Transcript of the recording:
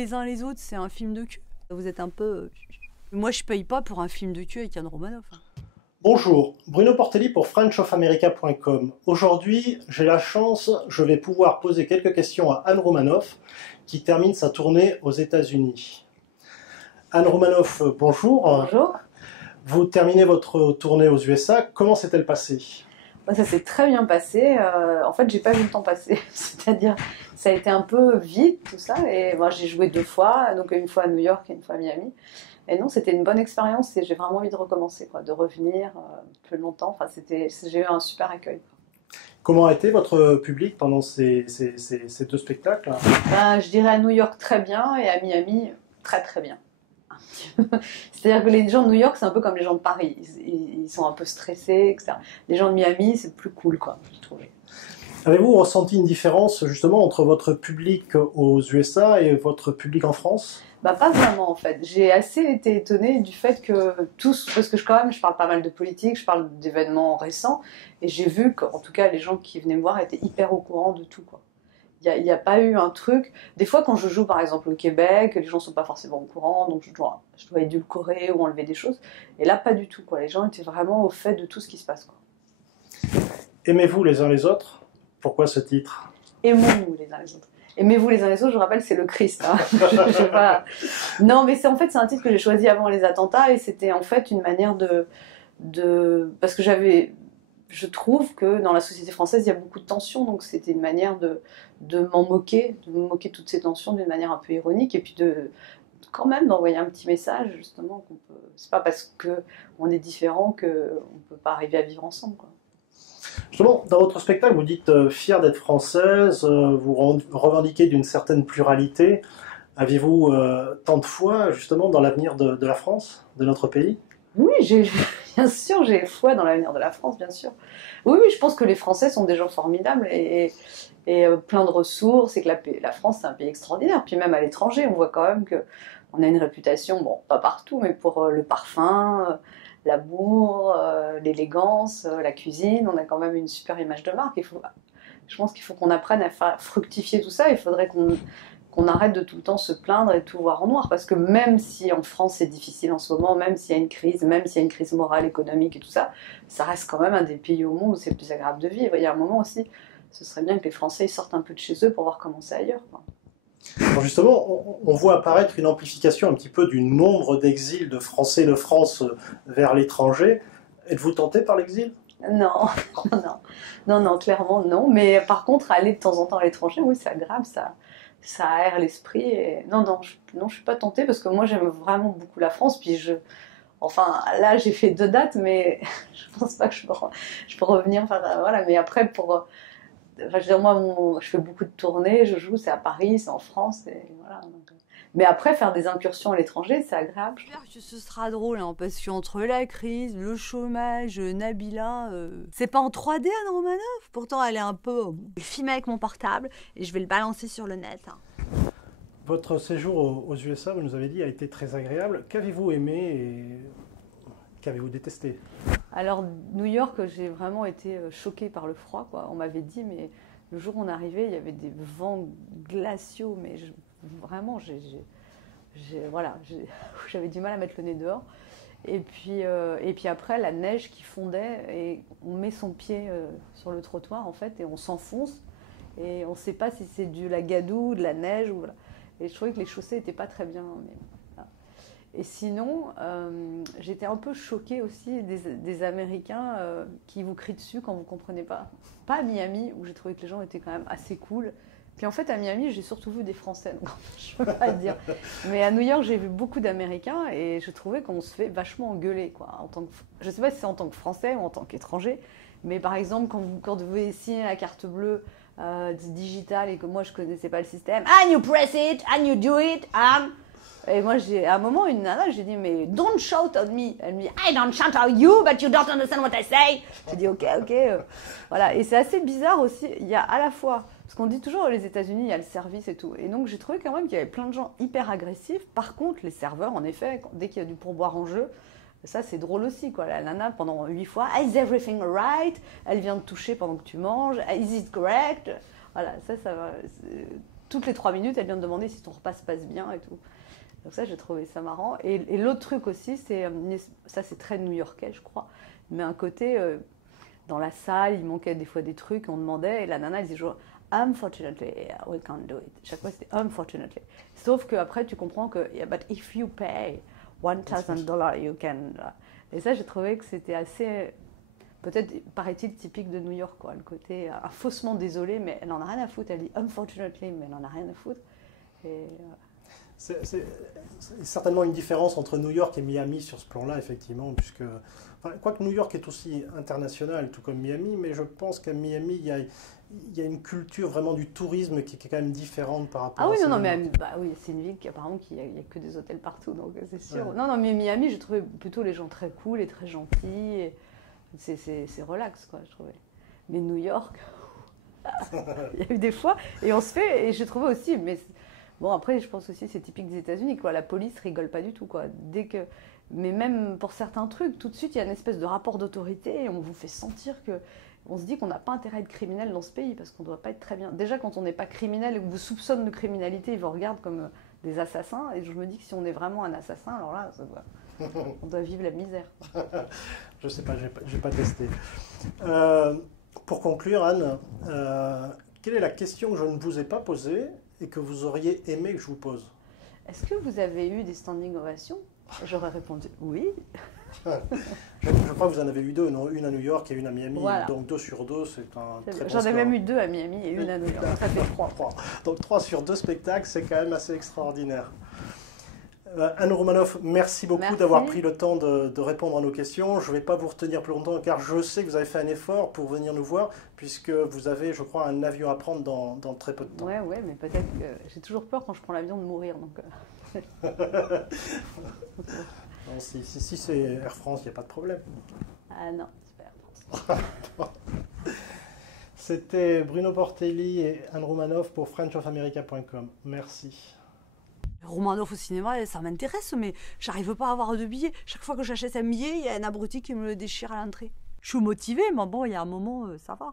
les uns les autres, c'est un film de cul. Vous êtes un peu... Moi, je paye pas pour un film de cul avec Anne Romanoff. Bonjour, Bruno Portelli pour FrenchOfAmerica.com. Aujourd'hui, j'ai la chance, je vais pouvoir poser quelques questions à Anne Romanoff, qui termine sa tournée aux États-Unis. Anne Romanoff, bonjour. Bonjour. Vous terminez votre tournée aux USA. Comment s'est-elle passée? Ça s'est très bien passé. En fait, j'ai pas vu le temps passer. C'est-à-dire, ça a été un peu vite tout ça. Et moi, j'ai joué 2 fois, donc une fois à New York et une fois à Miami. Et non, c'était une bonne expérience et j'ai vraiment envie de recommencer, quoi, de revenir plus longtemps. Enfin, j'ai eu un super accueil. Comment a été votre public pendant ces 2 spectacles? Je dirais à New York très bien et à Miami très très bien. C'est-à-dire que les gens de New York, c'est un peu comme les gens de Paris. Ils sont un peu stressés, etc. Les gens de Miami, c'est plus cool, quoi, je trouve. Avez-vous ressenti une différence justement entre votre public aux USA et votre public en France? Pas vraiment en fait. J'ai assez été étonnée du fait que tous, parce que je parle pas mal de politique, je parle d'événements récents, et j'ai vu qu'en tout cas les gens qui venaient me voir étaient hyper au courant de tout, quoi. Il n'y a pas eu un truc. Des fois, quand je joue par exemple au Québec, les gens ne sont pas forcément au courant, donc je dois édulcorer ou enlever des choses. Et là, pas du tout, quoi. Les gens étaient vraiment au fait de tout ce qui se passe, quoi. Aimez-vous les uns les autres? Pourquoi ce titre? Aimons-nous les uns les autres. Aimez-vous les uns les autres, je rappelle, c'est le Christ. Hein. Je sais pas. Non, mais c'est un titre que j'ai choisi avant les attentats et c'était en fait une manière parce que je trouve que dans la société française, il y a beaucoup de tensions, donc c'était une manière de m'en moquer, de me moquer de toutes ces tensions d'une manière un peu ironique, et puis quand même d'envoyer un petit message, justement, c'est pas parce qu'on est différent qu'on ne peut pas arriver à vivre ensemble, quoi. Justement, dans votre spectacle, vous dites fière d'être française, vous revendiquez d'une certaine pluralité. Aviez-vous tant de foi, justement, dans l'avenir de la France, de notre pays? Oui, bien sûr, j'ai foi dans l'avenir de la France, bien sûr. Oui, je pense que les Français sont des gens formidables et plein de ressources, et que la France, c'est un pays extraordinaire. Puis même à l'étranger, on voit quand même qu'on a une réputation, bon, pas partout, mais pour le parfum, l'amour, l'élégance, la cuisine, on a quand même une super image de marque. Je pense qu'il faut qu'on apprenne à faire fructifier tout ça. Il faudrait qu'on arrête de tout le temps se plaindre et tout voir en noir, parce que même si en France c'est difficile en ce moment, même s'il y a une crise, même s'il y a une crise morale, économique et tout ça, ça reste quand même un des pays au monde où c'est le plus agréable de vivre. Il y a un moment aussi, ce serait bien que les Français sortent un peu de chez eux pour voir comment c'est ailleurs, quoi. Alors justement, on voit apparaître une amplification un petit peu du nombre d'exils de Français de France vers l'étranger. Êtes-vous tenté par l'exil? Non, non, clairement non. Mais par contre, aller de temps en temps à l'étranger, oui, c'est agréable, ça aère l'esprit. Et... Non, je suis pas tentée parce que moi, j'aime vraiment beaucoup la France. Puis enfin, là, j'ai fait 2 dates, mais je pense pas que je peux revenir. Enfin, voilà. Mais après, je veux dire, moi, je fais beaucoup de tournées, je joue, c'est à Paris, c'est en France, et voilà. Mais après, faire des incursions à l'étranger, c'est agréable. J'espère que ce sera drôle, hein, parce qu'entre la crise, le chômage, Nabila, c'est pas en 3D Anne Romanoff. Pourtant, elle est un peu... Je filme avec mon portable et je vais le balancer sur le net. Hein. Votre séjour aux USA, vous nous avez dit, a été très agréable. Qu'avez-vous aimé et qu'avez-vous détesté? Alors, New York, j'ai vraiment été choquée par le froid, quoi. On m'avait dit, mais le jour où on arrivait, il y avait des vents glaciaux, mais vraiment, voilà, j'avais du mal à mettre le nez dehors. Et puis après, la neige qui fondait, et on met son pied sur le trottoir, en fait, et on s'enfonce, et on ne sait pas si c'est de la gadoue, de la neige, ou voilà. Et je trouvais que les chaussées n'étaient pas très bien, mais... Et sinon, j'étais un peu choquée aussi des Américains qui vous crient dessus quand vous ne comprenez pas. Pas à Miami, où j'ai trouvé que les gens étaient quand même assez cool. Puis en fait, à Miami, j'ai surtout vu des Français, donc je ne peux pas te dire. Mais à New York, j'ai vu beaucoup d'Américains et je trouvais qu'on se fait vachement engueuler, quoi. Je ne sais pas si c'est en tant que Français ou en tant qu'étranger, mais par exemple, quand vous devez signer la carte bleue digitale et que moi, je ne connaissais pas le système, « And you press it, and you do it, Et moi, à un moment, une nana, j'ai dit, mais don't shout at me. Elle me dit, I don't shout at you, but you don't understand what I say. J'ai dit, ok. Voilà. Et c'est assez bizarre aussi. Il y a à la fois, parce qu'on dit toujours, les États-Unis, il y a le service et tout. Et donc, j'ai trouvé quand même qu'il y avait plein de gens hyper agressifs. Par contre, les serveurs, en effet, dès qu'il y a du pourboire en jeu, ça, c'est drôle aussi, quoi. La nana, pendant 8 fois, is everything right? Elle vient te toucher pendant que tu manges. Is it correct? Voilà, ça va. toutes les 3 minutes, elle vient de demander si ton repas se passe bien et tout. Donc ça, j'ai trouvé ça marrant. Et l'autre truc aussi, ça c'est très new-yorkais, je crois, mais un côté, dans la salle, il manquait des fois des trucs, on demandait, et la nana, elle disait toujours « Unfortunately, we can't do it ». Chaque fois, c'était « Unfortunately ». Sauf qu'après, tu comprends que yeah, « But if you pay $1,000, you can… » Et ça, j'ai trouvé que c'était assez, peut-être, paraît-il, typique de New York, quoi. Le côté faussement désolé, mais elle en a rien à foutre. Elle dit « Unfortunately », mais elle en a rien à foutre. Et… C'est certainement une différence entre New York et Miami sur ce plan-là, effectivement, puisque, enfin, quoique New York est aussi international, tout comme Miami, mais je pense qu'à Miami, il y a une culture vraiment du tourisme qui est quand même différente par rapport à… Ah oui, non, mais bah, oui, c'est une ville qui apparemment il y a que des hôtels partout, donc c'est sûr. Ouais. Non, mais Miami, j'ai trouvé plutôt les gens très cool et très gentils. C'est relax, quoi, je trouvais. Mais New York, il y a eu des fois, et on se fait, et j'ai trouvé aussi, mais… Bon, après, je pense aussi c'est typique des États-Unis, quoi. La police rigole pas du tout, quoi. Mais même pour certains trucs, tout de suite, il y a une espèce de rapport d'autorité et on vous fait sentir que… On se dit qu'on n'a pas intérêt à être criminel dans ce pays parce qu'on ne doit pas être très bien. Déjà, quand on n'est pas criminel et qu'on vous soupçonne de criminalité, ils vous regardent comme des assassins. Et je me dis que si on est vraiment un assassin, alors là, on doit vivre la misère. Je sais pas, j'ai pas testé. Pour conclure, Anne, quelle est la question que je ne vous ai pas posée et que vous auriez aimé que je vous pose? Est-ce que vous avez eu des standing ovations? J'aurais répondu oui. Je crois que vous en avez eu deux, non? Une à New York et une à Miami. Voilà. Donc 2 sur 2, c'est un très bon J'en ai score. même eu 2 à Miami et une à New York. Ça fait 3. Donc 3 sur 2 spectacles, c'est quand même assez extraordinaire. Anne Roumanoff, merci beaucoup d'avoir pris le temps de répondre à nos questions. Je ne vais pas vous retenir plus longtemps car je sais que vous avez fait un effort pour venir nous voir puisque vous avez, je crois, un avion à prendre dans très peu de temps. Ouais, mais peut-être que j'ai toujours peur quand je prends l'avion de mourir. Donc non, si c'est Air France, il n'y a pas de problème. Ah non, c'est pas Air France. C'était Bruno Portelli et Anne Roumanoff pour frenchofamerica.com. Merci. Roumanoff au cinéma, ça m'intéresse, mais j'arrive pas à avoir de billets. Chaque fois que j'achète un billet, il y a un abruti qui me le déchire à l'entrée. Je suis motivée, mais bon, il y a un moment, ça va.